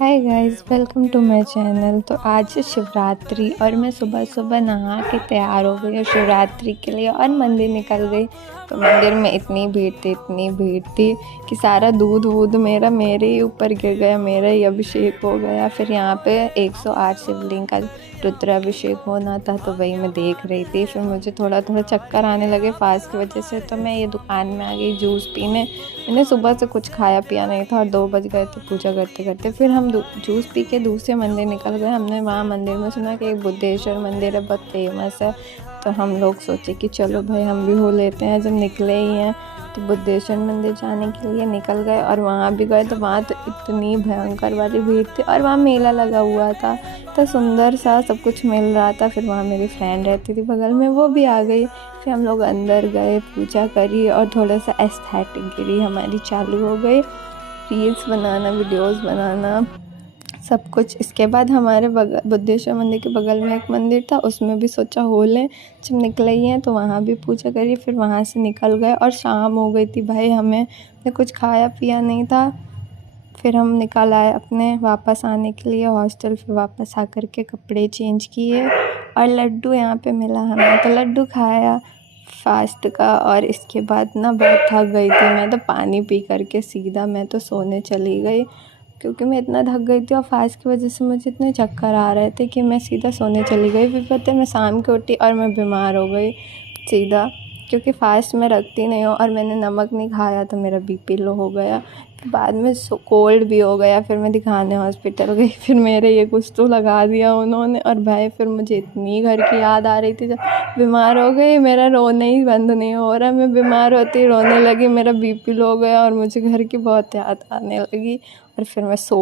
Hi guys, welcome to my channel. तो आज है शिवरात्रि और मैं सुबह सुबह नहा के तैयार हो गई और शिवरात्रि के लिए और मंदिर निकल गई। तो मंदिर में इतनी भीड़ थी कि सारा दूध वूध मेरा मेरे ही ऊपर गिर गया, मेरा ही अभिषेक हो गया। फिर यहाँ पे 108 शिवलिंग का रुद्राभिषेक होना था, तो वही मैं देख रही थी। फिर मुझे थोड़ा थोड़ा चक्कर आने लगे फास्ट की वजह से, तो मैं ये दुकान में आ गई जूस पीने। मैंने सुबह से कुछ खाया पिया नहीं था और 2 बज गए थे पूजा करते करते। फिर हम जूस पी के दूसरे मंदिर निकल गए। हमने वहाँ मंदिर में सुना कि एक बुद्धेश्वर मंदिर है, बहुत फेमस है। तो हम लोग सोचे कि चलो भाई हम भी हो लेते हैं, जब निकले ही हैं तो बुद्धेश्वर मंदिर जाने के लिए निकल गए। और वहाँ भी गए तो वहाँ तो इतनी भयंकर वाली भीड़ थी और वहाँ मेला लगा हुआ था, तो सुंदर सा सब कुछ मिल रहा था। फिर वहाँ मेरी फ्रेंड रहती थी बगल में, वो भी आ गई। फिर हम लोग अंदर गए, पूजा करी और थोड़ा सा एस्थेटिक गिरी हमारी चालू हो गई, रील्स बनाना, वीडियोस बनाना, सब कुछ। इसके बाद हमारे बुद्धेश्वर मंदिर के बगल में एक मंदिर था, उसमें भी सोचा हो लें, जब निकले ही हैं तो वहाँ भी पूजा करी। फिर वहाँ से निकल गए और शाम हो गई थी भाई, हमें कुछ खाया पिया नहीं था। फिर हम निकल आए अपने वापस आने के लिए हॉस्टल। फिर वापस आकर के कपड़े चेंज किए और लड्डू यहाँ पे मिला हमें, तो लड्डू खाया फास्ट का। और इसके बाद ना बहुत थक गई थी मैं, तो पानी पी करके सीधा मैं तो सोने चली गई, क्योंकि मैं इतना थक गई थी और फास्ट की वजह से मुझे इतने चक्कर आ रहे थे कि मैं सीधा सोने चली गई। फिर पता है मैं शाम को उठी और मैं बीमार हो गई सीधा, क्योंकि फास्ट में रखती नहीं हूँ और मैंने नमक नहीं खाया तो मेरा बीपी लो हो गया। बाद में कोल्ड भी हो गया। फिर मैं दिखाने हॉस्पिटल गई, फिर मेरे ये कुछ तो लगा दिया उन्होंने। और भाई फिर मुझे इतनी घर की याद आ रही थी, जब बीमार हो गई मेरा रोना ही बंद नहीं हो रहा। मैं बीमार होती रोने लगी, मेरा बीपी लो हो गया और मुझे घर की बहुत याद आने लगी और फिर मैं सो